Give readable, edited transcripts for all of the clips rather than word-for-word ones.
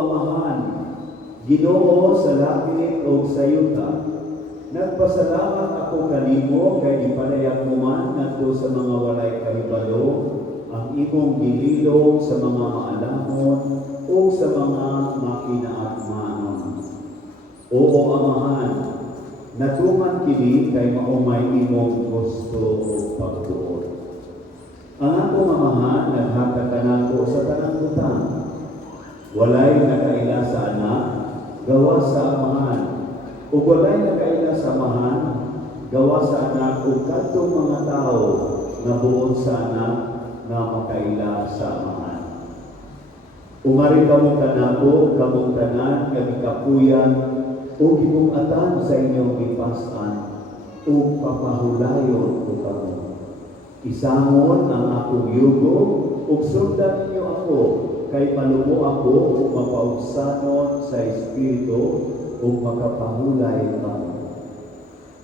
Amahan, Ginoo sa langit o sa yuta, nagpasalamat ako kanimo kay ipanayag mo man ngadto sa mga walay kahibalo ang imong gililong sa mga maalamon o sa mga makinaatmanon. Oo, Amahan, natuman kini kay maumay imong gusto o pagtuon. Ang akong Amahan naghatag kanako sa tanang butang. Walay nakaila sa anak, gawa sa Amahan. Ug walay nakaila sa Amahan, gawa sa anak ug kadtong mga tao nga buot sa anak nga makaila sa Amahan. Umari kamo kanako, kamong tanan nga gikapuyan o gibugatan sa inyong gipas-an o papahulayon ko kamo. Isamon ang akong yugo ug sundan ninyo ako kay palumo ako ug mapaugsanon sa espiritu ug makapahulay kamo.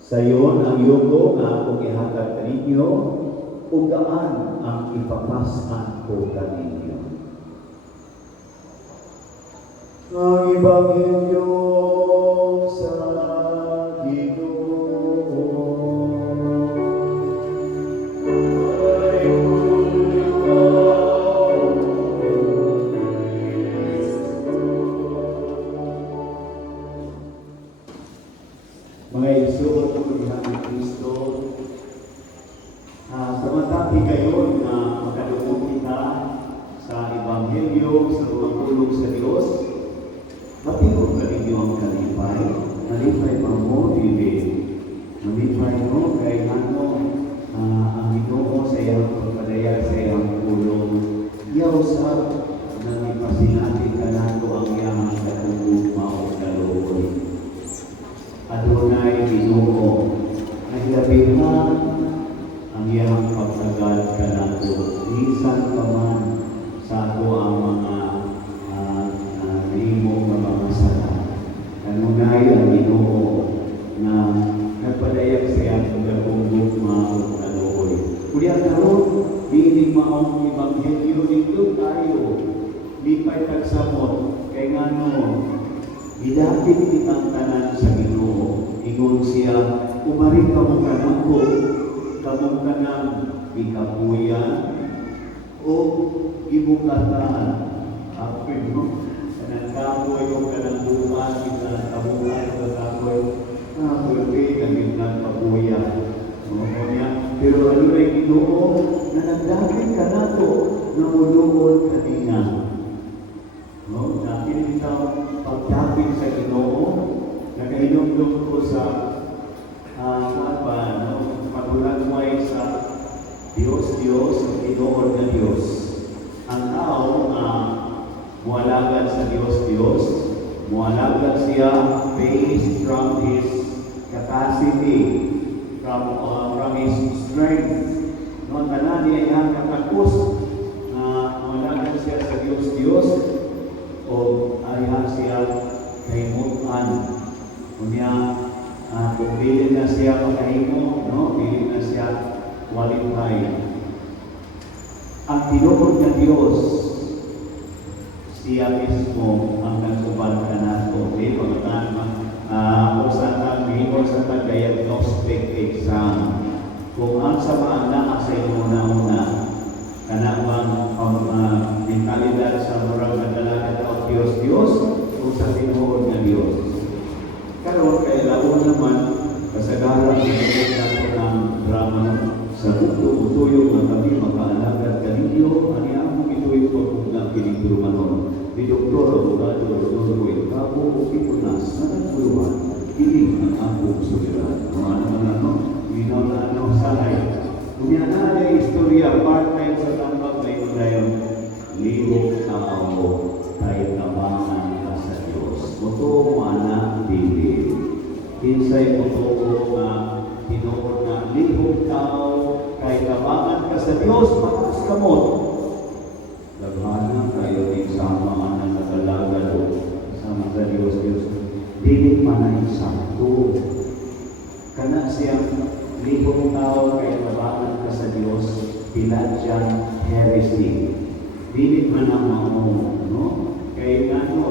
Sayon ang yugo nga akong ihatag kaninyo ug gaan ang ipapas-an ko kaninyo. Ang Ebanghelyo sa Ginoo. Ay mga igsoon ng Panginoon Kristo, samantapos ngayon na makadungog kita sa Ebanghelyo, sa mga tulong sa Diyos, matigog na ninyo ang kalipay. Kalipay pa mo, dili. Malipay mo kay ano, ang Ginoo sa iyang pagpadayag sa iyang tulong. Iyaw sa nang ipasinati ka nato ang iyang katungog mao kaluoy. Adonai Ginoo, naglabihan ang iyang pagsagal ka nato. Bisan pa man sa ato ang mga limo nga mga sala. Kanunay ang Ginoo na nagpadayag sa iyang katungog mao kaluoy. Kuya karon, dili maong Ebanghelyo nito tayo. Lipay tagsamot kay ngano gidapit kitang tanan sa Ginoo. Ingon siya, umari ka mo kanako, kamong kanang ikapuyan o ibukatan. Apoy mo, kanang kapoy o kanang buwan, kanang kabuhay o kapoy, apoy, kanang kapuyan. Pero ano na Ginoo na nagdapit ka nato na muluod kanina. No, natin itaw pagdapit sa Ginoo, nagainom-dom ko sa patulang mo ay sa Diyos, ang Ginoo na Diyos. Ang tao na mualagad sa Diyos, mualagad siya based from his capacity, from his strength. No, tanan niya ang katakos na mualagad siya sa Diyos, o ayahan siya kaimutan. Kunya, kung dili na siya makahimo, no? Dili na siya walipay. Ang tinuod na Diyos, siya mismo ang nagsuban ka nato. Okay, kung saan mahimo sa diagnostic exam. Kung ang samaan na sa inyo una-una, kanamang mentalidad sa murang nagdalaga o Diyos, kung sa tinuod na Diyos. Karon kay laon naman, kasagaran ng drama sa utuyo nga kami makaalagat kaninyo, ani ang ito'y pagkulang pinigdumanon. Ni Dr. Abogado Rodolfo Cabo o Pipunas na nagpuluhan, hiling ang akong suliran. Ano, minaw na sahay. Kung yan na istorya, part-time sa tambag na ito dayon, lihok na ako, tayo tabangan ka sa Diyos. Muto mana dili. Kinsay muto nga tinuod na lihok tao, kay tabangan ka sa Diyos, makas kamot. Labanan kayo din sama ang nakalaga do, sama sa Diyos. Dili man ay sakto. Kana siyang lihok tao kay tabangan ka sa Diyos, Pelagian heresy. Dili man ang no? Kaya nga no,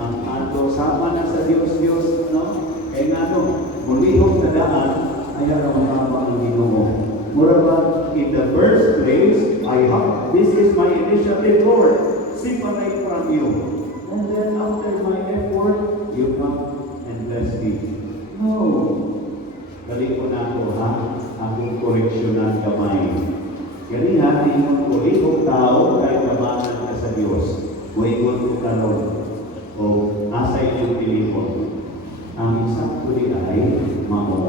ang ato sama na sa Diyos, no? Kaya nga no, mulihog na daan, ay ang matama ang Ginoo. Mura ba, in the first place, this is my initiative, Lord. Seek what I from you. And then after my effort, you come and bless me. No. Dali ko na ako, ha? Akong koreksyonan kamay. Ganyan, ingon ko, ikong tao, kahit kabangan ka sa Diyos. Muingon ko karon o asay yung pilipon. Ang isang tuli ay mamo.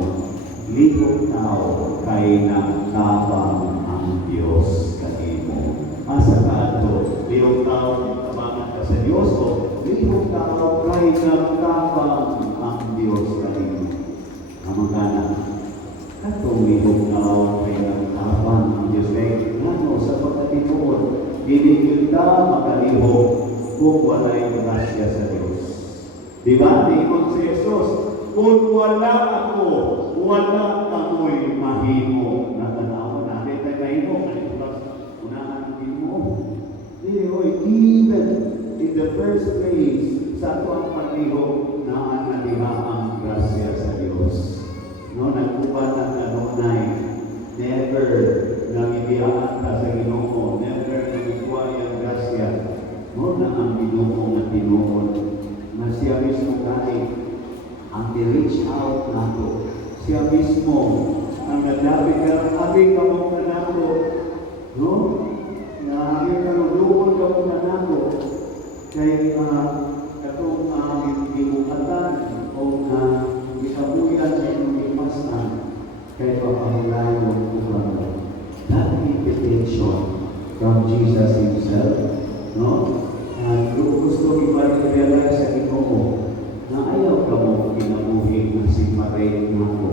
Likong tao, kay nagtabang ang Diyos kanimo. Asa ka ato, likong tao, kabangan ka sa Diyos o likong tao, kay nagtabang ang Diyos kanimo. Amagana, katong likong tao, kay nagtabang ang Diyos kanimo. Ano, sa pagkatinoon, hindi kita makalihok kung wala'y grasya sa Diyos. Diba? Tingin si Jesus, kung wala ako, wala ako'y mahimo na tanaw. Nakita mahimo, unahan din mo. Even in the first place, sa tuwang paglihok na analiha ang grasya sa Diyos. No, nagkupan ng kanunay, never nabibiyaan ka sa Ginoo, never nabikuha yung grasya. No, na ang Ginoo na tinuon, na siya mismo kahit ang reach out nato. Siya mismo ang naglabi ka, abi ka mong nato, no? Na abi ka doon ka mong nato, kay katong ibukatan o ikabuyan sa inyong ipastan, kay papahulayo ko that invitation from Jesus Himself, no? At gusto i-realize sa Ginoo na ayaw ka mo kinabuhi na si Maray Nako.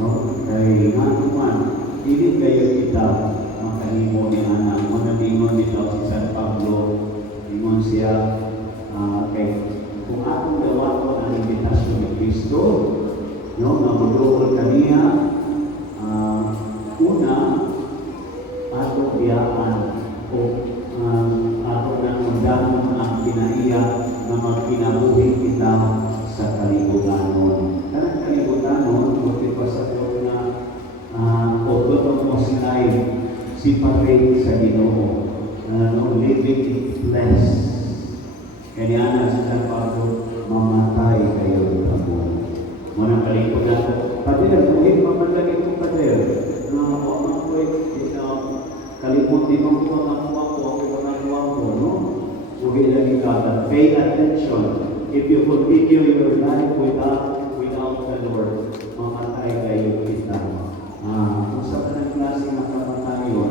No? Kaya nga naman, hindi kayo kita makanimo ni anak. Manalingon dito si San Pablo, lingon siya, kung akong gawa ko ang invitasyon ni Kristo, no? Namulukol kaniya, una, atong biyaan o atong nangundanon ang kinaiya na magkinabuhi kita sa kalibutanon. Karang kalibutanon, buti pa sa ito na pagkutong mo sila'y sipatay sa Ginoo. Living in flesh. Kaya na sa Pablo, mamatay kayo kamo. Muna kalibutan. Pati na buhay, mamalagay kong pader. Mga ko'y kalimutin mo kung ang ako, no? Buhay lagi ka. Pay attention. If you continue your life without the Lord, mamatay kayo kita. Kung sa kanang klase na kamatayon,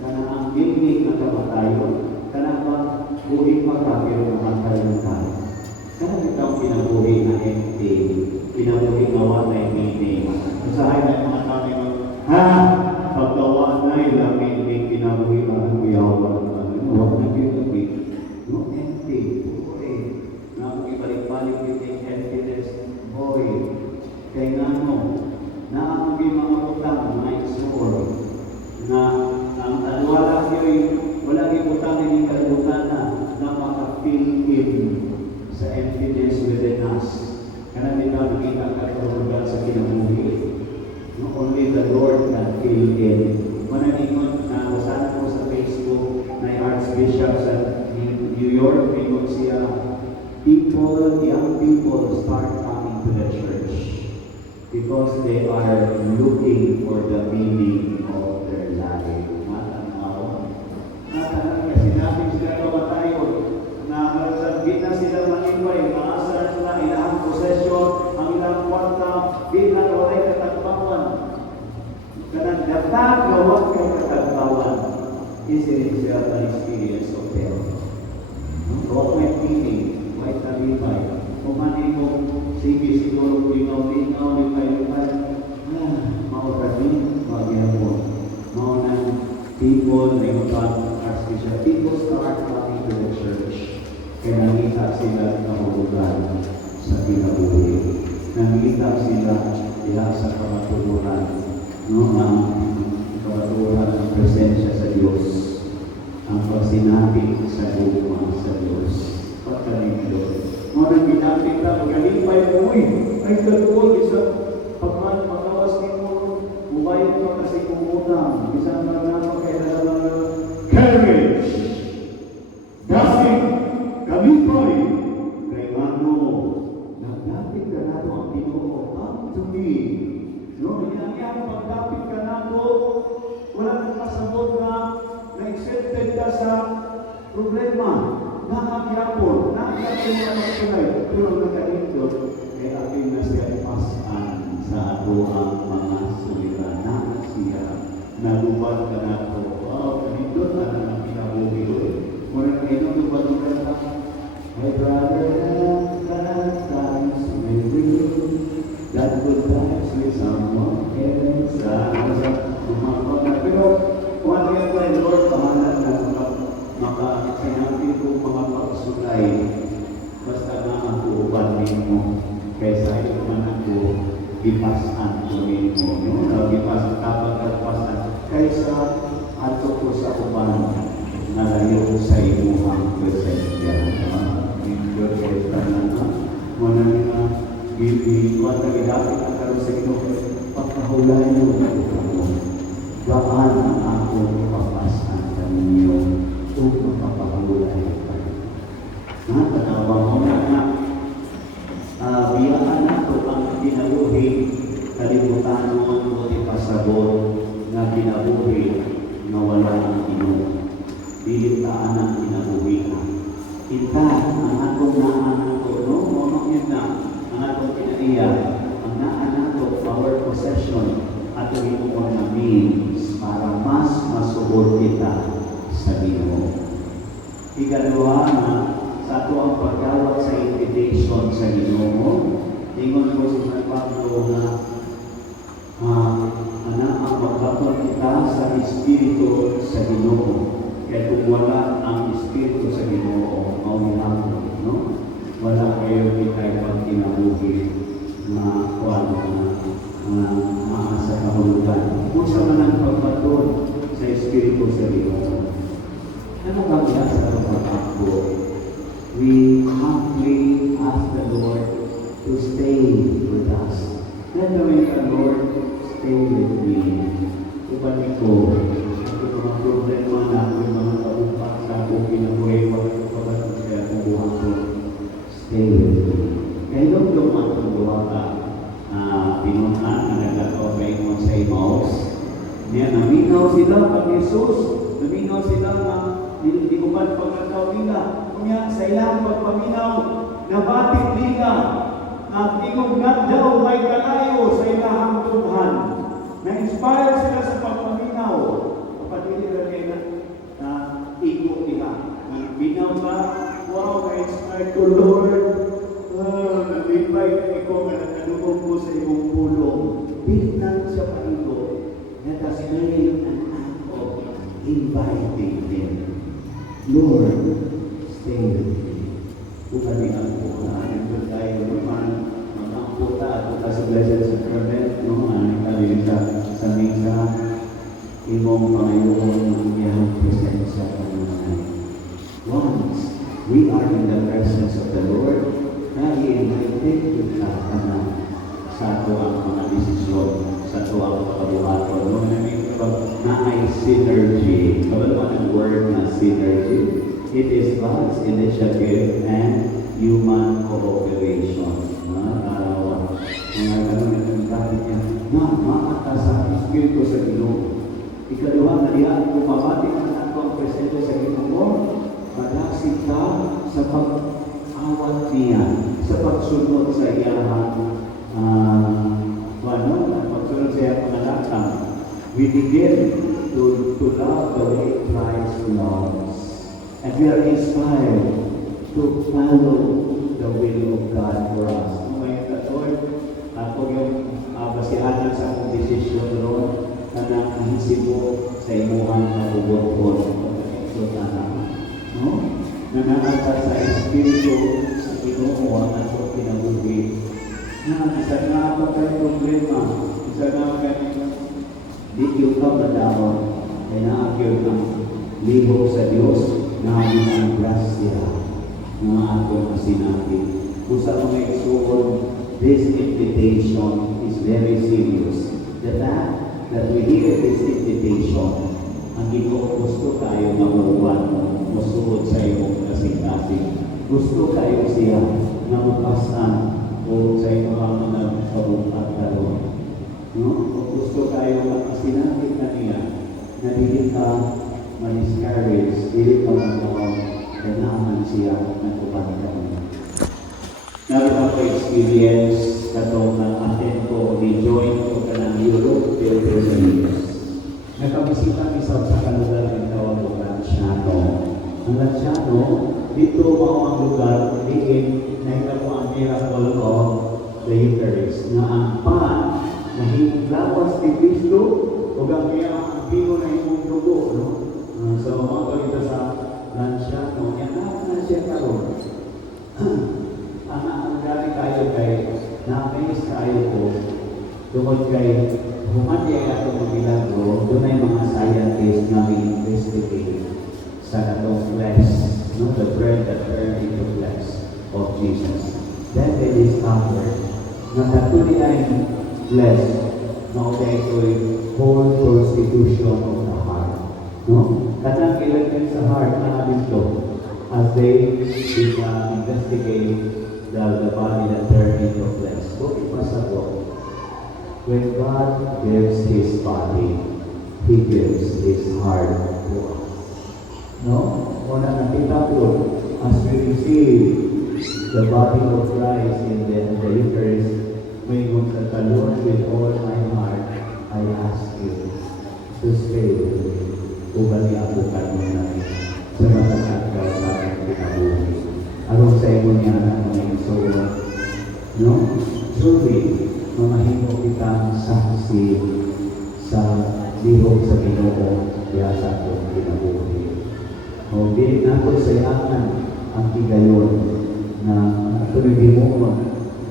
kana ang bibig na kamatayon, kana ba buhay pa ka, pero mamatayon ka. Kana ikaw pinabuhay na empty, pinabuhay na walay meaning. Usahay na mga kami paggawa na ilang meaning, pinabuhay na ang kuyawan. Huwag na pinagbi. No, empty. Buhay. Na kung ibalik-balik yung emptiness, boy. Kaya nga no, na ang mga utang, mga isor, na ang wala yung utang yung kalimutan na maka-fill in sa emptiness within us. Kaya di ba nakita katulad sa kinabuhi? No, only the Lord can fill in. Manalingon na nasana ko sa Facebook na Archbishop sa New York, because young people start coming to the church because they are looking for the meaning of their life. Matanaw. Kasi natin sila kamatayon na malasagin na sila manipay, maasar sila ilang possession, ang ilang kwarta, bilang walay katagpawan. Kanang natagawag kay katagpawan is in itself an experience of hell. Huwag may meaning, may talibay. Kung manimong, sige siguro linaw-linaw, lipay-lipay, mauranin, magyapon. Maunang people, Archbishop, people start coming to the church. Kaya nakita sila kahulugan sa kinabuhi. Nakita sila diha sa kamaturuan. No, ang kamaturuan ng presensya sa Diyos. Ang pagsinabi sa luma sa Diyos. natin na magalipay mo ay katuol isang pagkawas ni mo bumayon pa kasi kumunang isang mga kailangan courage dasig kalipay kay ano nagdapit ka na ito ang Ginoo come to me no yan pagdapit ka na ito wala kang pasabot na na-accepted ka sa problema nakakyapon na magtunay pero nakaindot kay ating nasiyapasan sa ato ang mga suliranan na siya nalupan ka na ito kanindot na ang kinabuhi muna kayo lupan ng kanta my brother that times with you that good times with someone else pero kung ano yan tayo Lord pahalan na makasinabi ko mga pagsulay basta na ako upanin mo kaysa ito man ako ipasan ko ninyo ipasan kapag kapasan kaysa ato ko sa upan na layo sa imo ang presensya Lord kaysa na muna nila kuwan na gidapit ang karoon sa ino pagkahulay mo baan ang ako ipapasan sa ninyo o makapahulay ka. Tanawa mo na biyaan na ito ang kinabuhi kalimutan mo o ipasabot na kinabuhi na wala ang Ginoo. Bilintaan ang kinabuhi na. Kita ang atong naanan ito, no? Monok yun na ang atong kinaiya. Ang naanan ito, our possession at ito mo na means para mas masubot kita sa Ginoo. Ikalawa na sa ito ang pagdawat sa invitation sa Ginoo. Ingon ko si Pablo na ang magkapon kita sa Espiritu sa Ginoo. Kaya kung wala ang Espiritu sa Ginoo, maumilang, no? Wala kayo kita pag kinabuhi na kuwan na maasa kahulugan. Kung sa manang pagpatod sa Espiritu sa Ginoo. Ano ba kaya sa pagpapakbo? We humbly ask the Lord to stay with us. Let the way the Lord stay with me. Upani ko, ito mga problema na ako yung mga kaupak sa ako kinabuhay, wala ko pagpapakbo kaya kubuha ko. Stay with me. Kaya doon yung matuluwa ka, pinunan na nagkakaw kayo mo sa Emmaus. Niya, naminaw sila pag Jesus, naminaw sila na hindi ko ba pagkakaw nila. Kanya sa ilang pagpaminaw, nabatik nila na tingog na daw may kalayo sa ilahang tunghan. Na-inspire sila sa pagpaminaw. Kapatid nila kayo na iko nila. Nagbinaw ka, wow, na-inspire ko, Lord. Nag-invite ko na nagkanugong ko sa ibong pulong. Pinagnan siya pa ito. Nata sinayin ang ako, inviting him. Lord, stay with me. Upalihan ko na ito tayo naman mag-amputa at ito sa Blessed Sacrament, no? Ang sa misa, imong Panginoon ng iyang presensya ka naman. Once we are in the presence of the Lord, na-i-invite kita ka na sa ito ang mga desisyon, sa ito ang pagkabuhaton. No? Na-ay synergy. Kabalo ang word na synergy? It is God's initiative and human cooperation. Mga ganun na bakit niya, maata sa Espiritu sa Ginoo. Ikaluwa na diyan, kung mabati ka na ito ang presensya sa Ginoo, madasig ka sa pag-awat niya, sa pagsunod sa iyang pagsunod sa iyang pangalakang. We begin to love the way Christ loves. And we are inspired to follow the will of God for us. May Lord, ako yung basihanan sa akong desisyon ron na nangisibo sa imuhan na bubot-bot. So, no? Nanangata sa Espiritu sa Ginoo ang ato kinabuhi. Isa na ako kayo problema. Isa na kayo di yung kabadawang ay naagyo ng lihok sa Diyos na ang grasya na ato na sinabi. Kung sa mga isuon, this invitation is very serious. The fact that we hear this invitation, ang Ginoo gusto tayo mamuwan mo, musuod sa iyong kasing-kasing. Gusto kayo siya na mapasan o sa iyong mga pabukat karon. No? O gusto kayo makasinapit na niya na dili ka ma-discourage, dili ka magkawang ganahan siya na kupan ka niya. Nabi ko experience katong atin ko ni join ko ka ng Europe, Philippines. Nakabisita isa sa kalugar ng tawag ko Lanciano. Ang Lanciano, dito mao ang lugar diin nahitabo ang miracle of the Eucharist na ang pan na hinglawas ni Kristo o gamaya ang pino na imong dugo, no? So, mga ito sa Lanciano, yan na siya karon. Ang gani kayo kay na-amaze kayo ko tungkol kay humati ay ato ng milagro, doon ay mga scientists na investigate sa atong flesh, no? The bread that turned into flesh of Jesus. Then they discovered na katuli ay flesh na okay ko'y whole constitution of the heart. No? Katang ilagay sa heart na dito as they investigate the body that turned into flesh. So, ipasabot. When God gives His body, He gives His heart to us. No? Una nakita po, as we receive the body of Christ in the Eucharist, may kung sa Lord with all my heart, I ask you to stay with me. Ubali ako kanina sa matagagaw sa aking kinabuhi. Anong sa iyo niya na mga soul? No? Truly, mamahimo kitang saksi sa lihok sa Ginoo kaya sa atong kinabuhi. O di nato sa iangan ang tigayon na tulihimon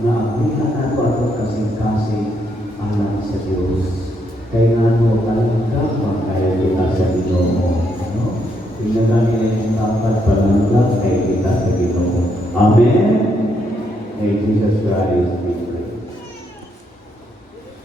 na abutan nato ato kasing-kasing alam sa Diyos. Kaya nga no, talagang kapag kaya kita sa Ginoo. No? Tingnan nila yung dapat pananalag kaya kita sa Ginoo. Amen? May Jesus Christ be